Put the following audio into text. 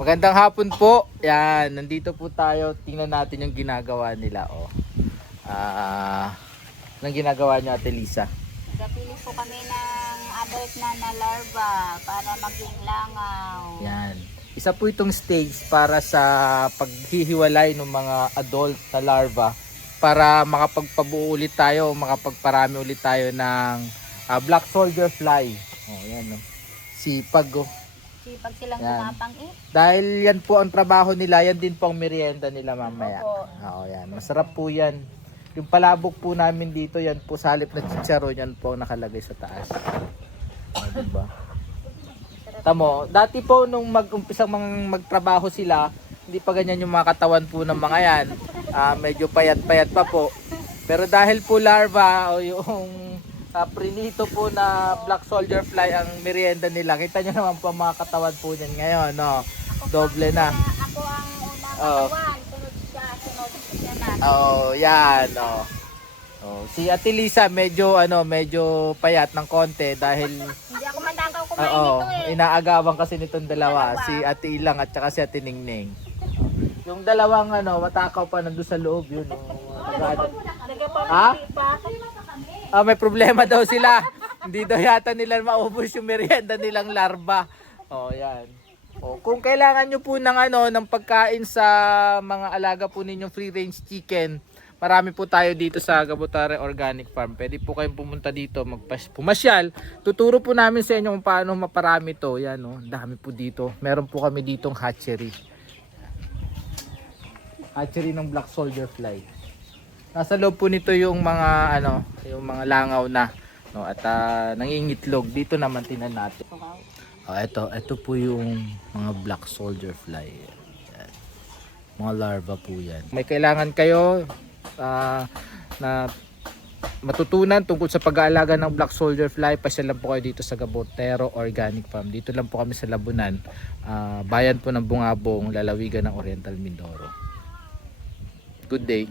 Magandang hapon po. Yan, nandito po tayo. Tingnan natin yung ginagawa nila. Oh. Anong ginagawa niyo, Ate Lisa? Nagpili po kami ng adult na larva para maging langaw. Yan. Isa po itong stage para sa paghihiwalay ng mga adult na larva para makapagpabuo ulit tayo, makapagparami ulit tayo ng black soldier fly. Oh, yan, no? Sipag, oh. Sipag silang Yan. tumapang Dahil yan po ang trabaho nila, yan din po ang merienda nila mamaya. Opo. Oo, yan. Masarap po yan. Yung palabok po namin dito, yan po sa halip na chicharon, yan po ang nakalagay sa taas. Diba? Tamo, dati po nung mag-umpisang magtrabaho sila, hindi pa ganyan yung mga katawan po ng mga yan. Medyo payat-payat pa po. Pero dahil po larva o yung prinito po na black soldier fly ang merienda nila. Kita nyo naman po ang mga katawan po niyan ngayon, no? Doble na. Ako ang unang katawan. Sunod siya na. Oh, yan, oh. Oh, si Ate Lisa medyo payat ng konti dahil Hindi ako mandagaw kumain nito inaagawan kasi nitong dalawa, si Ate Ilang at saka si Ate Ningning. Yung dalawang matakaw pa nandoon sa loob yun, Ha? May problema daw sila. Hindi daw yata nila maubos yung merienda nilang larva. Oh, yan. Oh, kung kailangan nyo po ng pagkain sa mga alaga po ninyong free range chicken, marami po tayo dito sa Gabutare Organic Farm. Pwede po kayong pumunta dito, pumasyal. Tuturo po namin sa inyo kung paano maparami to. Yan, oh, dami po dito. Meron po kami ditong hatchery. Hatchery ng black soldier fly. Nasa loob po nito yung mga yung mga langaw na, no, at nangingitlog. Dito naman tinan natin. Ito po yung mga black soldier fly. Yan. Mga larva po yan. May kailangan kayo na matutunan tungkol sa pag-aalaga ng black soldier fly, pasya lang po kayo dito sa Gabotero Organic Farm. Dito lang po kami sa Labunan, bayan po ng Bungabong, lalawigan ng Oriental Mindoro. Good day.